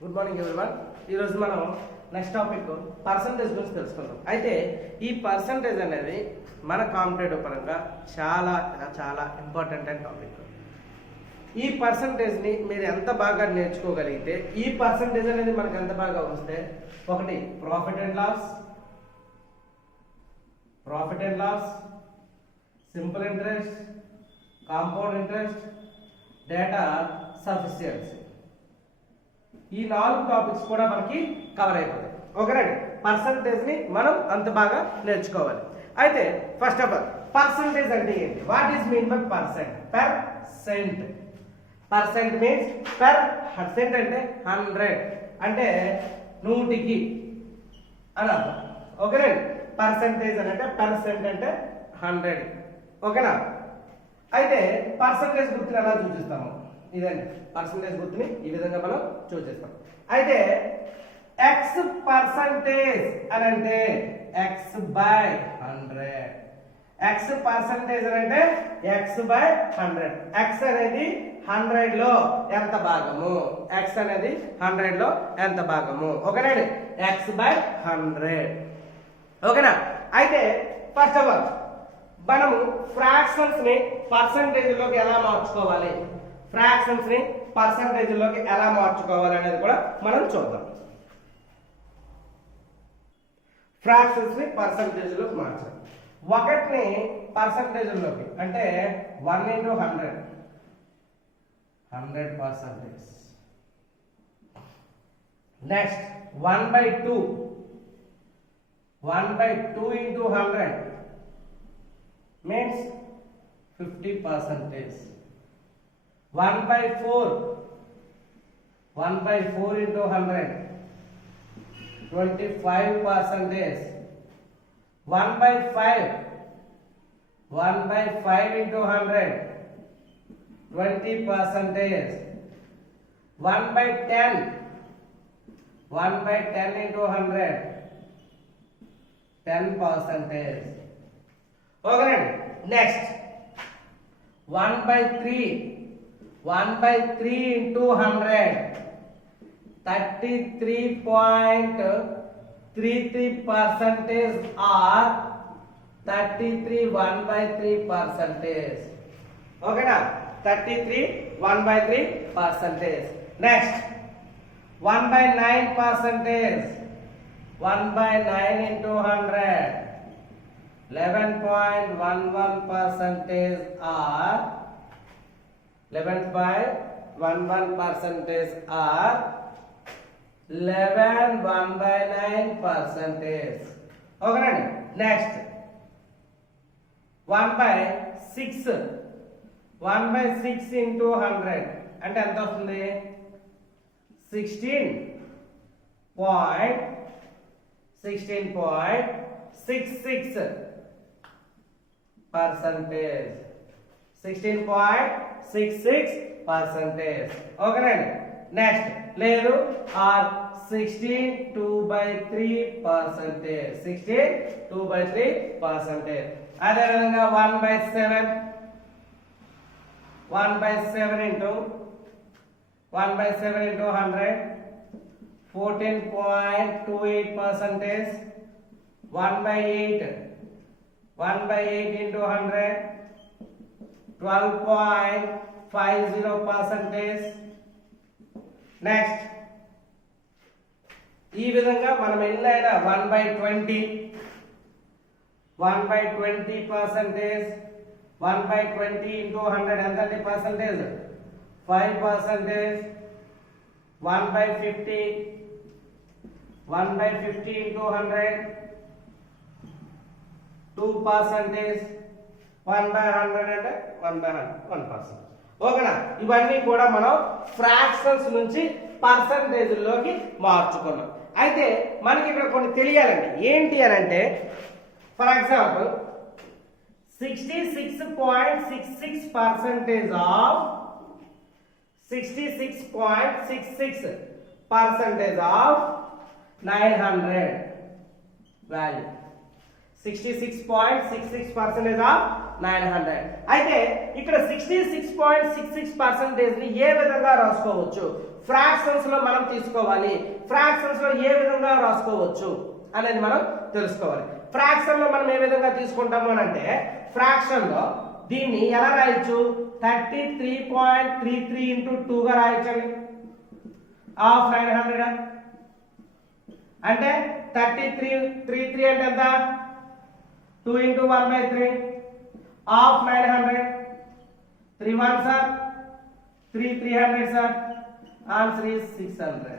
Good morning everyone. ఈరోజు మనం next topic percentage గురించి తెలుసుకుందాం. అయితే ఈ పర్సంటేజ్ అనేది మన కాంపిటేటివ్ పరంగా చాలా చాలా ఇంపార్టెంట్ అయిన టాపిక్. ఈ పర్సంటేజ్ని మీరు ఎంత బాగా నేర్చుకోగలిగితే, ఈ పర్సంటేజ్ అనేది మనకు ఎంత బాగా వస్తే, ఒకటి profit and loss, simple interest, compound interest, data sufficiency, ఈ 4 టాపిక్స్ కూడా మనకి కవర్ అయిపోతాయి. ఓకేనండి, పర్సంటేజ్ ని మనం అంత బాగా నేర్చుకోవాలి. అయితే ఫస్ట్ ఆఫ్ ఆల్ పర్సంటేజ్ అంటే ఏంటి? What is mean by percent? Percent means percent అంటే 100 అంటే 100కి అని అర్థం. ఓకేనండి, పర్సంటేజ్ అని అంటే పర్సెంట్ అంటే 100. ఓకేనా? అయితే పర్సంటేజ్ గుర్తుని ఎలా సూచిస్తాము? ఇదండి పర్సంటేజ్ గుర్తుని ఈ విధంగా మనం చూసేస్తాం. అయితే ఎక్స్ పర్సంటేజ్ అని అంటే ఎక్స్ బై 100. ఎక్స్ పర్సంటేజ్ అని అంటే ఎక్స్ బై 100. ఎక్స్ అనేది 100 లో ఎంత భాగము? ఎక్స్ అనేది 100 లో ఎంత భాగము? ఓకేనండి, ఎక్స్ బై 100. ఓకేనా? అయితే ఫస్ట్ ఆఫ్ ఆల్ మనము ఫ్రాక్షన్స్ ని పర్సంటేజ్ లోకి ఎలా మార్చుకోవాలి, ఫ్రాక్షన్స్ ని పర్సంటేజ్ లోకి ఎలా మార్చుకోవాలి అనేది కూడా మనం చూద్దాం. ఫ్రాక్షన్స్ ని పర్సంటేజ్ లోకి మార్చాలి. ఒకటిని పర్సంటేజ్ లోకి అంటే 1 into 100%. Next 1/2 into 100 means 50%. 1/4 into 100 25%. 1/5 into 100 20%. 1/10 into 100 10%. Okay, next 1/3 into 100 33.33% or 33 1/3%. Okay na? 33 1/3%. Next 1/9%. 1/9 into 100 11.11% or 11.11% or 11 1/9%. Okay, next 1/6 into 100 అంటే ఎంత వస్తుంది? 16.66%. 16.66%. ఓకేనండి. నెక్స్ట్ లేదు ఆర్ 16 2/3%. 16 2/3%. అదేవిధంగా 1/7 into 100 14.28%. 1/8 into 100 12.50%. నెక్స్ట్ ఈ విధంగా మనం ఎన్నైనా 1/20 1/20%. 1/20 into 100 ఎంత పర్సెంటేజ్? 5%. 1/50 into 100 2%. 1/100 అంటే 1%. ఓకేనా? ఇవన్నీ కూడా మనం ఫ్రాక్షన్స్ నుంచి పర్సంటేజ్ లోకి మార్చుకున్నాం. అయితే మనకి ఇక్కడ కొన్ని తెలియాలండి. ఏంటి అని అంటే, for example 66.66% of 66.66% of 900 value. 66.66% of 900. అయితే ఇక్కడ 66.66% ని ఏ విధంగా రాసుకోవచ్చు? ఫ్రాక్షన్స్ లో మనం తీసుకోవాలి, ఫ్రాక్షన్స్ లో ఏ విధంగా రాసుకోవచ్చు అనేది మనం తెలుసుకోవాలి. ఫ్రాక్షన్ లో మనం ఏ విధంగా తీసుకుంటాము అని అంటే, ఫ్రాక్షన్ లో దీన్ని ఎలా రాయొచ్చు, 33.33 ఇంటూ 2 గా రాయొచ్చండి. ఆఫ్ 900 అంటే 33 అంటే ఎంత, 2 into 1/3 of 900. 3 1 sir 3 300 sir, answer is 600.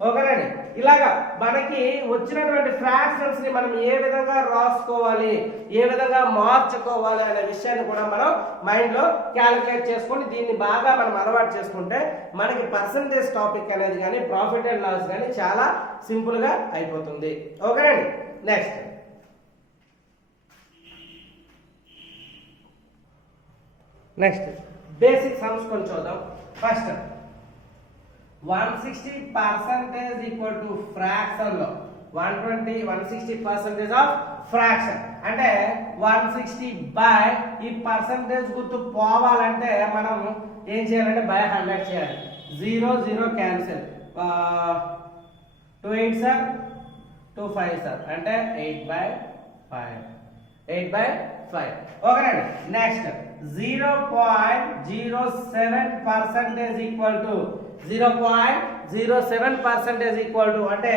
ఓకేనండి. ఇలాగా మనకి వచ్చినటువంటి ఫ్రాక్షన్స్ ని మనం ఏ విధంగా రాసుకోవాలి, ఏ విధంగా మార్చుకోవాలి అనే విషయాన్ని కూడా మనం మైండ్ లో క్యాలిక్యులేట్ చేసుకొని దీన్ని బాగా మనం అలవాటు చేసుకుంటే మనకి పర్సంటేజ్ టాపిక్ అనేది కానీ ప్రాఫిట్ అండ్ లాస్ కానీ చాలా సింపుల్ గా అయిపోతుంది. ఓకేనండి. నెక్స్ట్ బేసిక్ సమ్స్ కొంచెం చూద్దాం. ఫస్ట్ 160% ఈక్వల్ టు ఫ్రాక్షన్ లో 160% ఆఫ్ ఫ్రాక్షన్ అంటే 160 బై ఈ పర్సంటేజ్ గుర్తు పోవాలంటే మనం ఏం చేయాలంటే బై 100 చేయాలి. 0 0 క్యాన్సిల్, 2 8 సార్ 2 5 సార్ అంటే 8/5. ఓకేనండి. Next 0.07% equal to 0.07% equal to అంటే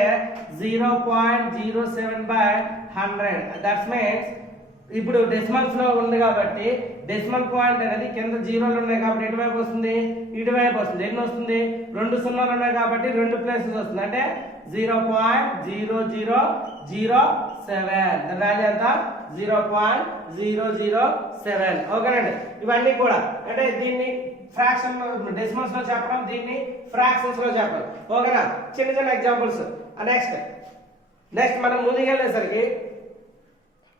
0.07/100. దట్స్ మీన్స్ ఇప్పుడు డెసిమల్స్ లో ఉంది కాబట్టి డెసిమల్ పాయింట్ అనేది కింద జీరోలు ఉన్నాయి కాబట్టి ఎటువైపు వస్తుంది, ఇటువైపు వస్తుంది. ఎన్ని వస్తుంది, 2 సున్నాలు ఉన్నాయి కాబట్టి 2 ప్లేసెస్ వస్తుంది అంటే 0.0007. వాల్యూ ఎంత, 0.007. ఓకేనండి. ఇవన్నీ కూడా అంటే దీన్ని ఫ్రాక్షన్ డెసిమల్స్ లో చెప్పడం, దీన్ని ఫ్రాక్షన్స్ లో చెప్పడం. ఓకేనా. చిన్న చిన్న ఎగ్జాంపుల్స్. నెక్స్ట్ మనం ముందుకెళ్ళేసరికి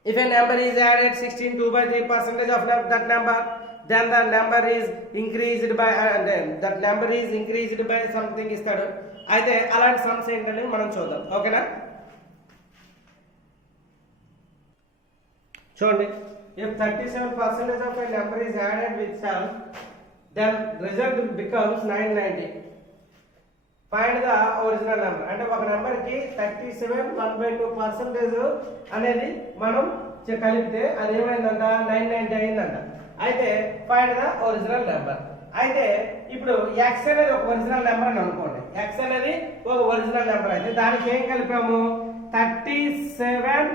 if a number is added 16 2/3% of that number, then the number is increased by something ఇస్తాడు. అయితే అలాంటి సమ్స్ ఏంటంటే మనం చూద్దాం. ఓకేనా. చూడండి, if 37% of a number is added with self, then result becomes 990. Find the original number. అంటే ఒక నెంబర్ కి 37 1/2% అనేది మనం కలిపితే అది ఏమైందంట, 990 అయిందంట. అయితే ఫైండ్ ద ఒరిజినల్ నెంబర్. అయితే ఇప్పుడు x అనేది ఒక ఒరిజినల్ నెంబర్ అని అనుకోండి. x అనేది ఒక ఒరిజినల్ నెంబర్ అయితే దానికి ఏం కలిపాము, 37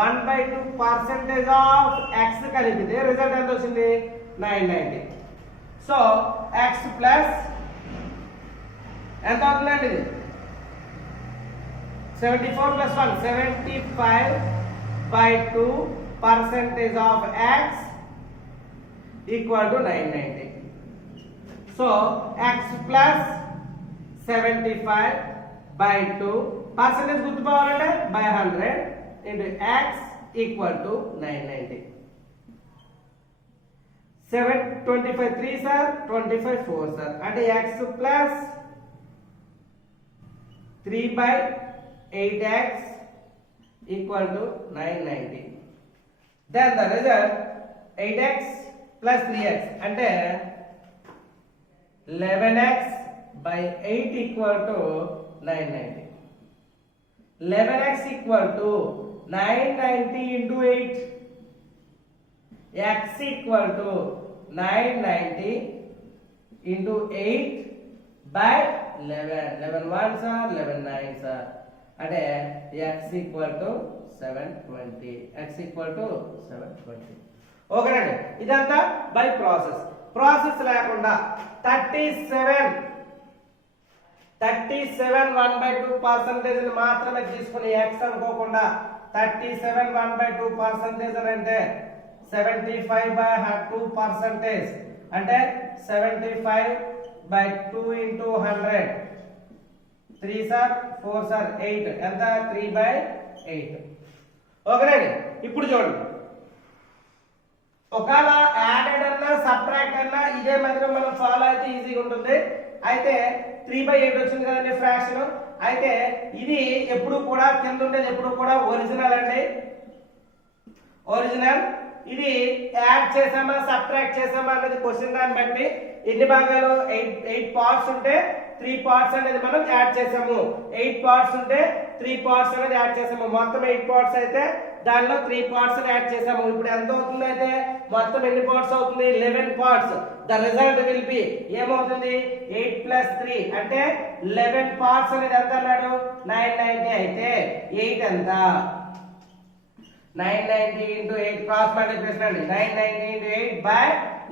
1/2% ఆఫ్ x కలిపితే రిజల్ట్ ఎంత వచ్చింది, 990. సో x ప్లస్ ఎంత అవుతుందండి, ఇది 74 + 1 75/2% of x equal to 990. So x plus 75/2 percentage గుర్తుపోవాలంటే by 100 into x equal to 990. 725 3 సార్ 25 4 సార్ అంటే x plus 3/8x equal to 990. Then the result 8x plus 3x అంటే 11x/8 equal to 990. 11x equal to 990 into 8. X equal to 990 into 8/11. 11 1s are 11 9s are అంటే x equal to 720. X equal to 720. ఓకేనండి. ఇదంతా by process లేకుండా 37 1/2% మాత్రమే తీసుకుని x అనుకోకుండా 37 1/2% అంటే 75/2% అంటే 75/2 into 100. 3 సార్ 4 సార్ 8 ఎంత, 3/8. ఓకేనండి. ఇప్పుడు చూడండి, ఒకవేళ యాడెడ్ అన్నా సబ్ట్రాక్ట్ అన్నా ఇదే మెథడ్ మనం ఫాలో అయితే ఈజీగా ఉంటుంది. అయితే 3/8 వచ్చింది కదండి ఫ్రాక్షన్. అయితే ఇది ఎప్పుడు కూడా కింద ఉండేది ఎప్పుడు కూడా ఒరిజినల్ అండి, ఒరిజినల్. ఇది యాడ్ చేసామా సబ్ట్రాక్ట్ చేసామా అనేది క్వశ్చన్ దాన్ని బట్టి ఎన్ని భాగాలు 8 పార్ట్స్ ఉంటే 3 పార్ట్స్ అనేది మనం యాడ్ చేసాము. 8 పార్ట్స్ ఉంటే 3 పార్ట్స్ అనేది యాడ్ చేసాము. మొత్తం 8 పార్ట్స్ అయితే దానిలో 3 పార్ట్స్ యాడ్ చేసాము. ఇప్పుడు ఎంత అవుతుంది అయితే మొత్తం ఎన్ని పార్ట్స్ అవుతుంది 11 parts. The result will be ఏమవుతుంది 8 + 3 అంటే 11 పార్ట్స్ అనేది ఎంత అన్నాడు 990 అయితే 8 ఎంత 990 into 8 క్రాస్ మల్టిప్లికేషన్ అండి 990 into 8 by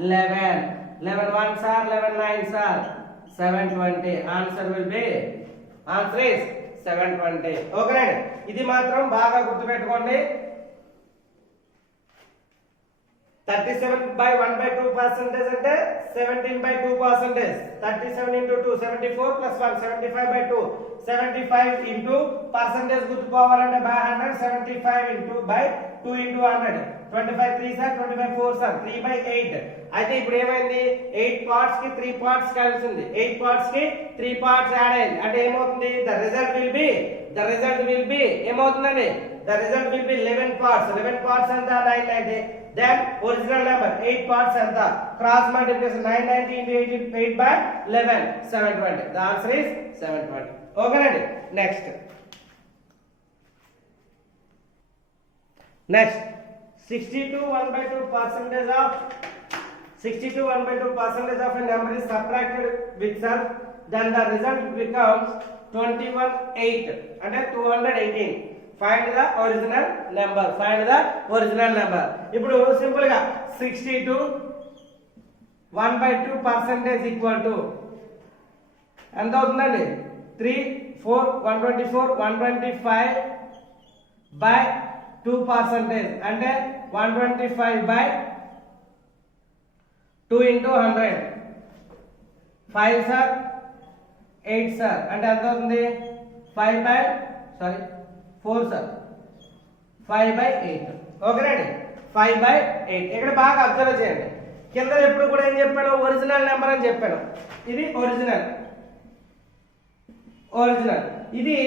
11 11 1s are 11 9s are 720 answer will be answer is 720 okay ఇది మాత్రం బాగా గుర్తుపెట్టుకోండి 37/1/2% అంటే 17/2%. 37 into 2 74 plus 1 75/2 75 into percentage గుర్తుకోవాలంటే by 100 75 into by 2 into 100 25 3s are 25 4s are 3/8. అయితే ఇప్పుడు ఏమైంది 8 పార్ట్స్ కి 3 పార్ట్స్ కలిసింది 8 పార్ట్స్ కి 3 పార్ట్స్ యాడ్ అయ్యింది అంటే ఏమవుతుంది ద రిజల్ట్ విల్ బి ఏమవుతుందండి the result will be 11 parts 11 parts ఎంత 990 then original number 8 parts anta cross multiplication 990 into 8 by 11 720 the answer is 720 okay ready next 62 1/2% of 62 1/2% of a number is subtracted with self then the result becomes 21/8 అంటే 218 find the original number ఇప్పుడు simple గా 62 1/2% equal to ఎంత అవుతుందండి 3 4 124 125 by 2% అంటే 125 by 2 into 100 5 sir 8 sir అంటే ఎంత అవుతుంది 4 sir 5/8 ఓకేనండి 5/8 ఇక్కడ బాగా అబ్జర్వ్ చేయండి కింద ఎప్పుడు కూడా ఏం చెప్పాను ఒరిజినల్ నెంబర్ అని చెప్పాను ఇది ఒరిజినల్ ఇది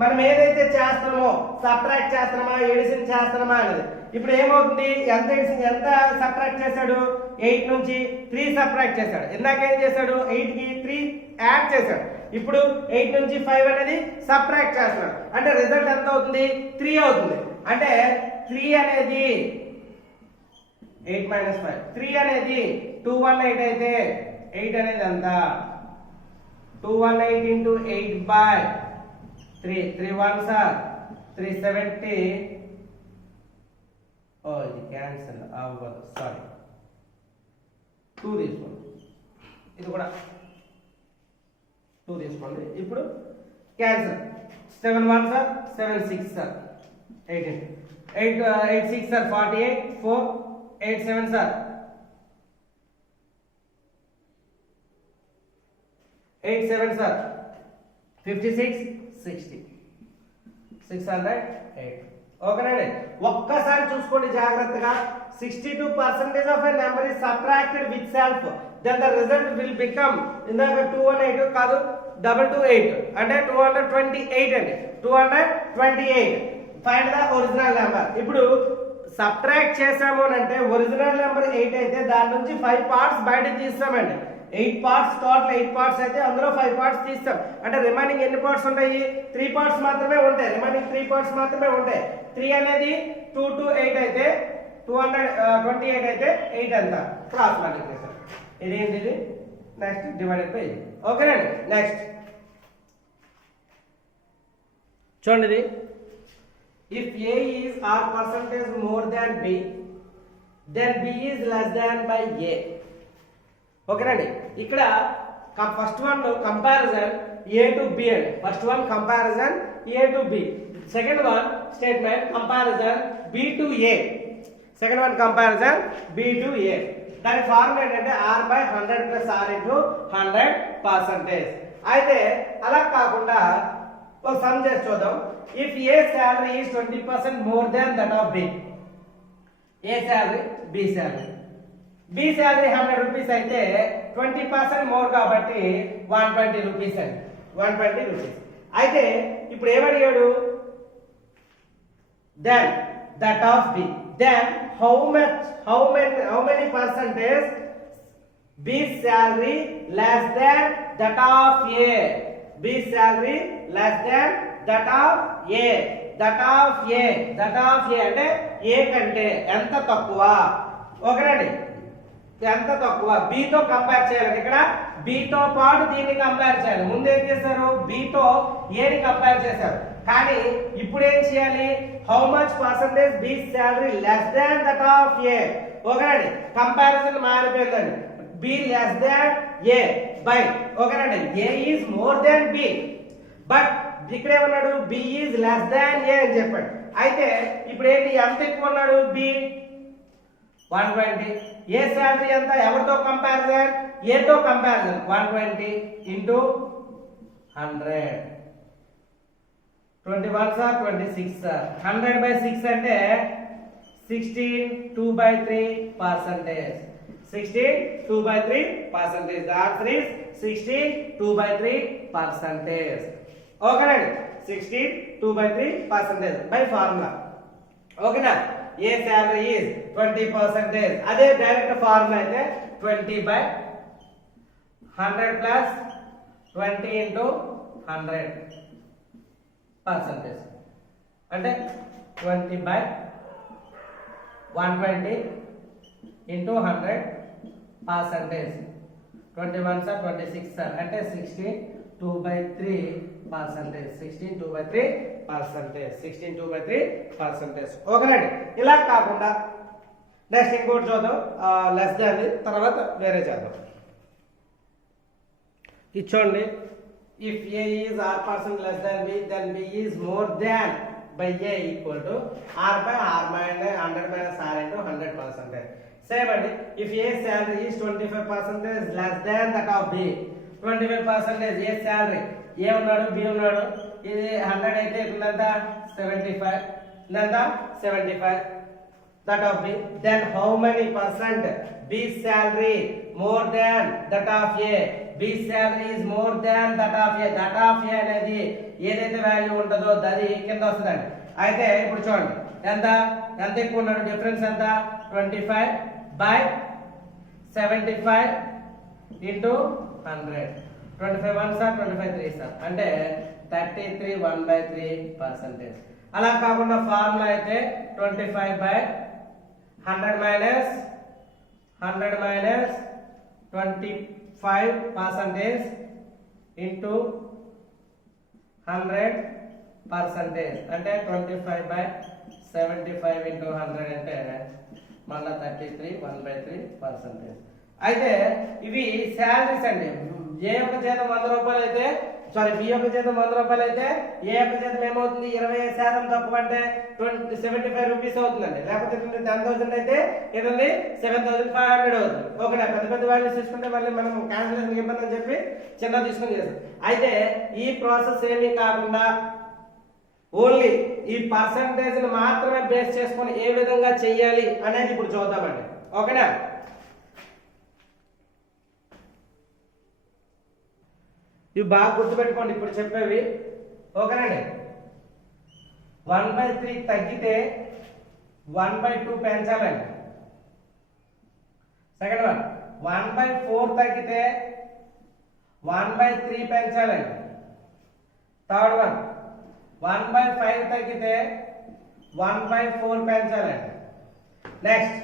మనం ఏదైతే చేస్తున్నామో సబ్ట్రాక్ట్ చేస్తున్నామా ఎడిషన్ చేస్తున్నామా అనేది ఇప్పుడు ఏమవుతుంది ఎంత సబ్ట్రాక్ట్ చేశాడు 8 నుంచి 3 సబ్ట్రాక్ట్ చేశాడు ఇందాక ఏం చేశాడు 8 కి 3 యాడ్ చేశాడు ఇప్పుడు 8 నుంచి 5 అనేది సబ్ట్రాక్ట్ చేస్తున్నాడు అంటే రిజల్ట్ ఎంత అవుతుంది 3 అవుతుంది అంటే 3 అనేది 8 - 5 3 అనేది 218 అయితే 8 అనేది ఎంత 218 into 8 by 3 3 1s are 370 ఇది క్యాన్సిల్ అవ్వదు సారీ 2 తీసుకోండి ఇది కూడా 2 తీసుకోండి ఇప్పుడు cancel 7 1s are 7 6s are 18 8 6s are 48 4 8 7s are 8 7s are 56 60 608 ఓకేనండి ఒక్కసారి చూసుకోండి జాగ్రత్తగా 62% of a number is subtracted with self then the result will become ఇందాక 218 కాదు 228 అంటే 228 అండి 228 ఫైండ్ ద ఒరిజినల్ నెంబర్ ఇప్పుడు సబ్ట్రాక్ట్ చేసాము అంటే ఒరిజినల్ నెంబర్ 8 అయితే దాని నుంచి 5 పార్ట్స్ బయట తీస్తామండి 8 పార్ట్స్ టోటల్ 8 పార్ట్స్ అయితే అందులో 5 పార్ట్స్ తీస్తాం అంటే రిమైనింగ్ ఎన్ని పార్ట్స్ ఉంటాయి 3 పార్ట్స్ మాత్రమే ఉంటాయి రిమైనింగ్ 3 పార్ట్స్ మాత్రమే ఉంటాయి 3 అనేది 2 to 8 అయితే 228 అయితే 8 ఎంత క్రాస్ మల్టిప్లికేషన్ ఇది ఏంటిది నెక్స్ట్ డివైడెడ్ బై ఓకేనండి నెక్స్ట్ చూడండి ఇది if a is r percentage more than b then b is less than by a ఓకేనండి ఇక్కడ first one comparison a to b అండి first one comparison a to b second one statement comparison b to a second one comparison b to a దాని formula ఏంటంటే r/100 + r into 100%. అయితే అలా కాకుండా ఒక some చేసి చూద్దాం if a salary is 20% more than that of b a salary b salary b salary 100 rupees అయితే 20% more కాబట్టి 120 రూపీస్ అండి 120 రూపీస్ అయితే ఇప్పుడు ఏమడిగాడు then that of b then how many percentage B's salary less than that of A. B's salary less than that of A. That of A. That of A అంటే A కంటే ఎంత తక్కువ. ఓకేనండి, ఎంత తక్కువ B తో కంపేర్ చేయాలి. ఇక్కడ B తో పాటు దీన్ని కంపేర్ చేయాలి. ముందు ఏం చేశారు, B తో A ని కంపేర్ చేశారు. కానీ ఇప్పుడు ఏం చేయాలి, how much percentage B salary less than that of A. ఓకేనండి, comparison మారిపోయిందండి. B less than A by ఓకేనండి, A is more than B. But ఇక్కడ ఏమన్నాడు, B is less than A అని చెప్పాడు. అయితే ఇప్పుడు ఏంటి, ఎంత ఎక్కువ ఉన్నాడు B 120. ఏ శాలరీ ఎంత, ఎవరితో కంపారిజన్, A తో comparison. 120 into 100. 21 sir 26 sir. 100 by 6 అంటే 16 2/3%. 16 2/3%. The answer is 16 2/3%. ఓకేనండి, 16 2/3% బై ఫార్ములా. ఓకేనా, ఏ శాలరీ ఈజ్ 20%. అదే డైరెక్ట్ ఫార్ములా అయితే 20/100 ప్లస్ 20 into 100% అంటే 20/120 into 100%. 21 సార్ 26 సార్ అంటే 16 2/3%. 16 2/3%. 16 2/3%. ఓకేనండి, ఇలా కాకుండా నెక్స్ట్ ఇంకోటి చూద్దాం, లెస్ దాన్, తర్వాత వేరే చేద్దాం. ఇచ్చోండి, if A is R% less than B, then B is more than by A equal to R by R minus 100 minus R into 100%. Same అండి, if A salary is 25% less than that of B. 25% A salary, A ఉన్నాడు B ఉన్నాడు, ఇది 100 అయితే ఇదంత 75, ఇదంతా 75 that of B. Then how many percent B salary more than that of A? B salary is more than that of A. That of A అనేది ఏదైతే value ఉంటుందో అది కింద వస్తుందండి. అయితే ఇప్పుడు చూడండి, ఎంత ఎక్కువ ఉన్నాడు, డిఫరెన్స్ ఎంత, 25/75 into 100. 25 1 సార్ 25 3 సార్ అంటే 33 1/3%. అలా కాకుండా ఫార్ములా అయితే 25/100 minus 25% into 100% అంటే 25/75 into 100 అంటే మళ్ళా 33 1/3%. అయితే ఇవి శాలరీస్ అండి. ఏ యొక్క జీతం 100 రూపాయలు అయితే, సారీ బి యొక్క జీతం 100 రూపాయలు అయితే ఏ యొక్క జీతం ఏమవుతుంది, 20% తక్కువ అంటే 75 రూపీస్ అవుతుందండి. లేకపోతే 10,000 అయితే ఇదండి 7,500 అవుతుంది. ఓకేనా, పెద్ద వాల్యూస్ తీసుకుంటే మళ్ళీ మనం క్యాన్సిలేషన్ ఇబ్బంది అని చెప్పి చిన్న తీసుకొని చేస్తాం. అయితే ఈ ప్రాసెస్ ఏమీ కాకుండా ఓన్లీ ఈ పర్సంటేజ్ ని మాత్రమే బేస్ చేసుకొని ఏ విధంగా చెయ్యాలి అనేది ఇప్పుడు చూద్దామండి. ఓకేనా, ఇవి బాగా గుర్తుపెట్టుకోండి ఇప్పుడు చెప్పేవి. ఓకేనండి, 1/3 తగ్గితే 1/2 పెంచాలండి. సెకండ్ వన్, 1/4 తగ్గితే 1/3 పెంచాలండి. థర్డ్ వన్, 1/5 తగ్గితే 1/4 పెంచాలండి. నెక్స్ట్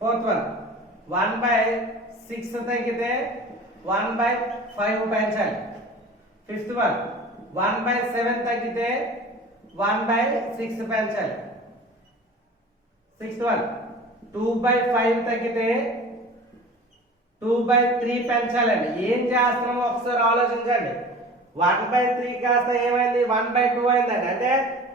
ఫోర్త్ వన్, 1/6 తగ్గితే 1/5 పెంచాలి. ఫిఫ్త్ వన్, 1/7 తగ్గితే 1/6 పెంచాలి. సిక్స్త్ వన్, 2/5 తగ్గితే 2/3 పెంచాలండి. ఏం చేస్తున్నామో ఒకసారి ఆలోచించండి. 1/3 కాస్త ఏమైంది, 1/2 అయిందండి. అంటే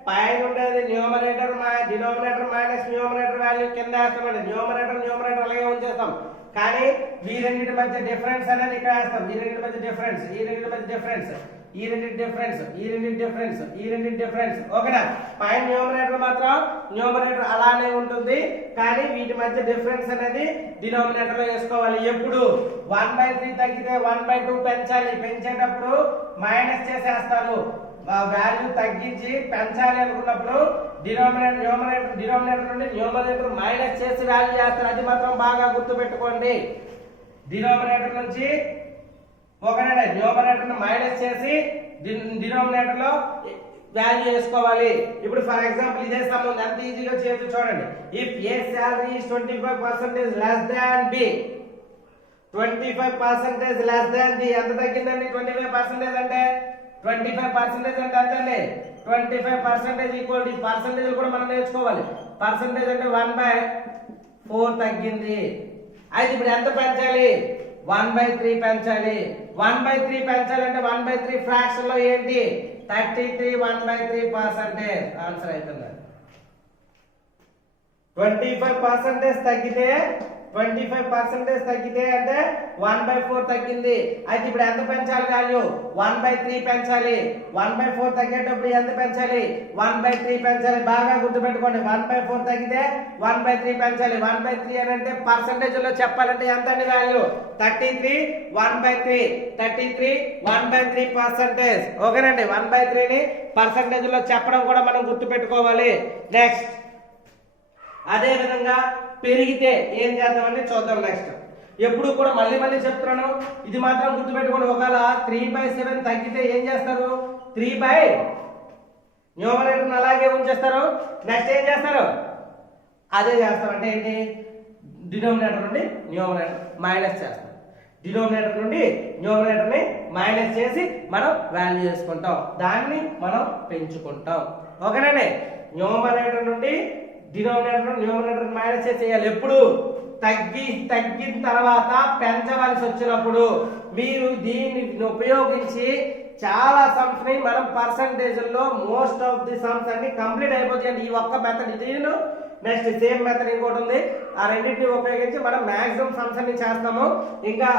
పైన ఉండేది numerator denominator minus numerator value కింద వేస్తామండి. న్యూమరేటర్ అలాగే ఉంచేస్తాం. కానీ ఈ రెండింటి మధ్య డిఫరెన్స్ అనేది ఇక్కడ వేస్తాం. ఈ రెండింటి మధ్య డిఫరెన్స్, ఈ రెండింటి మధ్య డిఫరెన్స్, ఈ రెండింటి డిఫరెన్స్, ఈ రెండింటి డిఫరెన్స్, ఈ రెండింటి డిఫరెన్స్. ఓకేనా, పైన న్యూమరేటర్ మాత్రం న్యూమరేటర్ అలానే ఉంటుంది. కానీ వీటి మధ్య డిఫరెన్స్ అనేది డినోమినేటర్ లో వేసుకోవాలి. ఎప్పుడు 1/3 తగ్గితే 1/2 పెంచాలి. పెంచేటప్పుడు మైనస్ చేసేస్తారు. వాల్యూ తగ్గించి పెంచాలి అనుకున్నప్పుడు డినామినేటర్ నుండి న్యూమరేటర్ మైనస్ చేసి వాల్యూ చేస్తారు. అది మాత్రం బాగా గుర్తుపెట్టుకోండి. డినామినేటర్ నుంచి ఒకటే న్యూమరేటర్ మైనస్ చేసి డినామినేటర్ లో వాల్యూ వేసుకోవాలి. ఇప్పుడు ఫర్ ఎగ్జాంపుల్ ఇదే సంబంధం ఎంత ఈజీగా చేయొచ్చు చూడండి. If A salary is 25% less than B, 25% less than B ఎంత తగ్గిందండి? 25% అంటే 25% అంటే ఎంతండి? 25% ఈక్వల్ టు పర్సెంటేజ్ కూడా మనం నేర్చుకోవాలి. పర్సెంటేజ్ అంటే 1/4 తగ్గింది. అయితే ఇప్పుడు ఎంత పెంచాలి? 1/3 పెంచాలి. 1/3 పెంచాలంటే 1/3 ఫ్రాక్షన్ లో ఏంటి? 33 1/3% ఆన్సర్ అవుతుంది. 25% తగ్గితే 25% తగ్గితే అంటే 1/4 తగ్గింది. అయితే ఇప్పుడు ఎంత పెంచాలి వాల్యూ? 1/3 పెంచాలి. 1/4 తగ్గేటప్పుడు ఎంత పెంచాలి? 1/3 పెంచాలి. బాగా గుర్తుపెట్టుకోండి. 1/4 తగ్గితే 1/3 పెంచాలి. 1/3 అని అంటే పర్సెంటేజ్ లో చెప్పాలంటే ఎంత అండి వాల్యూ? 33 1/3. 33 1/3%. ఓకేనండి. 1/3 ని పర్సెంటేజ్ లో చెప్పడం కూడా మనం గుర్తుపెట్టుకోవాలి. నెక్స్ట్ అదే విధంగా పెరిగితే ఏం చేద్దామని చూద్దాం. నెక్స్ట్ ఎప్పుడు కూడా మళ్ళీ చెప్తున్నాను, ఇది మాత్రం గుర్తుపెట్టుకోండి. ఒకవేళ 3/7 తగ్గితే ఏం చేస్తారు? 3 న్యూమరేటర్ అలాగే ఉంచేస్తారు. నెక్స్ట్ ఏం చేస్తారు? అదే చేస్తారు. అంటే ఏంటి? డినోమినేటర్ నుండి న్యూమరేటర్ మైనస్ చేస్తారు. డినోమినేటర్ నుండి న్యూమరేటర్ ని మైనస్ చేసి మనం వాల్యూ చేసుకుంటాం. దాన్ని మనం పెంచుకుంటాం. ఓకేనండి. న్యూమరేటర్ నుండి డినోమినేటర్ న్యూమరేటర్ మైనస్ చేయాలి. ఎప్పుడు? తగ్గిన తర్వాత పెంచవలసి వచ్చినప్పుడు. మీరు దీన్ని ఉపయోగించి చాలా సమ్స్ ని మనం పర్సంటేజ్ లో మోస్ట్ ఆఫ్ ది సమ్స్ అన్ని కంప్లీట్ అయిపోతాయండి. ఈ ఒక్క మెథడ్ దీనిలో నెక్స్ట్ సేమ్ మెథడ్ ఇంకోటి ఉంది. ఆ రెండింటిని ఉపయోగించి మనం మాక్సిమం సమ్స్ అన్ని చేస్తాము. ఇంకా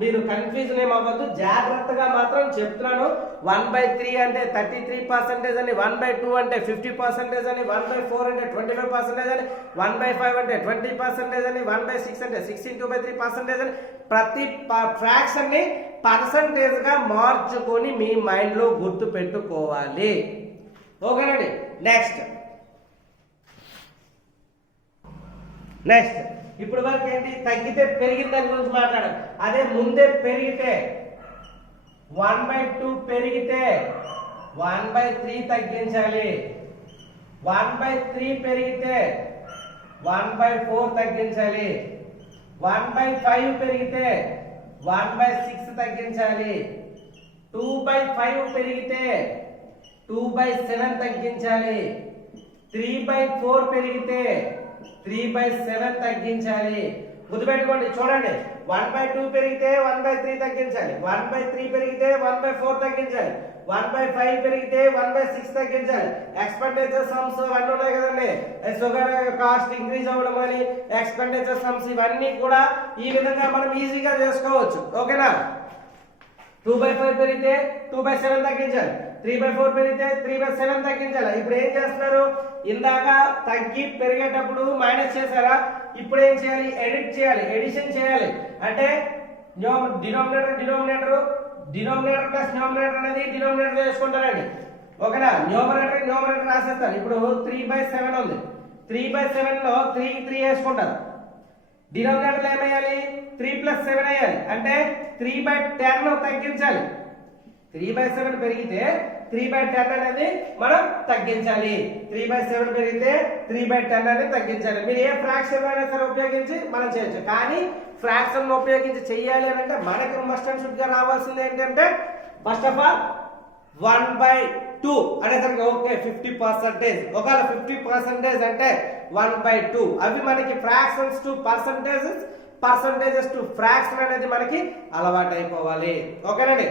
మీరు కన్ఫ్యూజన్ ఏమవ్వద్దు. జాగ్రత్తగా మాత్రం చెప్తున్నాను. 1/3 అంటే 33% అని, 1/2 అంటే 50% అని, 1/4 అంటే 25% అని, 1/5 అంటే 20% అని, 1/6 అంటే 16/3% అని ప్రతి ఫ్రాక్షన్ ని పర్సంటేజ్ గా మార్చుకొని మీ మైండ్ లో గుర్తు పెట్టుకోవాలి. ఓకేనండి. నెక్స్ట్ ఇప్పుడు వరకు ఏంటి? తగ్గితే పెరిగిన దాని గురించి మాట్లాడాలి. అదే ముందే పెరిగితే 1/2 పెరిగితే 1/3 తగ్గించాలి. 1/3 పెరిగితే 1/4 తగ్గించాలి. 1/5 పెరిగితే 1/6 తగ్గించాలి. 2/5 పెరిగితే 2/7 తగ్గించాలి. 3/4 పెరిగితే 3/7 తగ్గించాలి. గుర్తుపెట్టుకోండి. చూడండి, 1/2 పెరిగితే 1/3 తగ్గించాలి. 1/3 పెరిగితే 1/4 తగ్గించాలి. 1/5 పెరిగితే 1/6 తగ్గించాలి. ఎక్స్పెండిచర్ సమ్స్ అన్నీ ఉన్నాయి కదండి. షుగర్ కాస్ట్ ఇంక్రీజ్ అవ్వడం అని ఎక్స్పెండిచర్ సమ్స్ ఇవన్నీ కూడా ఈ విధంగా మనం ఈజీగా చేసుకోవచ్చు. ఓకేనా? 2/5 పెరిగితే 2/7 తగ్గించాలి. 3/4 పెరిగితే 3/7 తగ్గించాలి. ఇప్పుడు ఏం చేస్తున్నారు? ఇందాక తగ్గి పెరిగేటప్పుడు మైనస్ చేశారా? ఇప్పుడు ఏం చేయాలి? ఎడిట్ చేయాలి, ఎడిషన్ చేయాలి. అంటే డినోమినేటర్ ప్లస్ న్యూమరేటర్ అనేది డినోమినేటర్ చేసుకుంటారండి. ఓకేనా? న్యూమరేటర్ రాసేస్తారు. ఇప్పుడు 3/7 ఉంది. 3/7 లో 3 వేసుకుంటారు. డినోమినేటర్ ఏమయ్యాలి? 3 + 7 అయ్యాలి. అంటే 3/10 తగ్గించాలి. 3/7 పెరిగితే 3/10 అనేది మనం తగ్గించాలి. 3/7 పెరిగితే 3/10 అనేది తగ్గించాలి. మీరు ఏ ఫ్రాక్షన్ అయినా సరే ఉపయోగించి మనం చేయొచ్చు. కానీ ఫ్రాక్షన్ ఉపయోగించి చెయ్యాలి అని అంటే మనకి మస్ట్ అండ్ షుడ్ గా రావాల్సింది ఏంటంటే ఫస్ట్ ఆఫ్ ఆల్ 1/2 అనేసరికి ఓకే 50%. ఒకవేళ 50% అంటే 1/2. అవి మనకి fractions to percentages to fraction అనేది మనకి అలవాటు అయిపోవాలి. ఓకేనండి.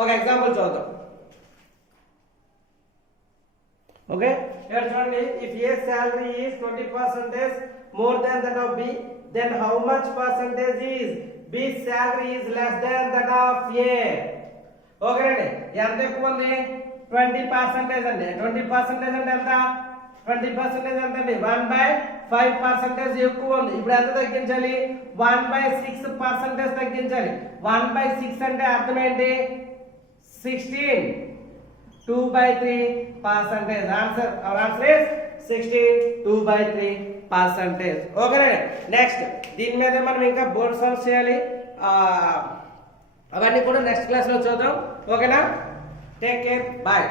ఒక ఎగ్జాంపుల్ చూద్దాం. ఓకే, ఇక్కడ చూడండి. If A salary is 20% more than that of B, then how much percentage is B's salary is less than that of A? ఓకేనండి. ఎంత ఎక్కువ ఉంది? 20% అండి. 20% అంటే ఎంత? 20% ఎంత అండి? 1/5% ఎక్కువ ఉంది. ఇప్పుడు ఎంత తగ్గించాలి? 1/6% తగ్గించాలి. 1/6 అంటే అర్థం ఏంటి? 16. 62/3%. Our answer is 62/3%. ఓకేనా? నెక్స్ట్ దీని మీద మనం ఇంకా బోర్డ్ సాల్వ్ చేయాలి. అవన్నీ కూడా నెక్స్ట్ క్లాస్ లో చూద్దాం. ఓకేనా? Take care, bye.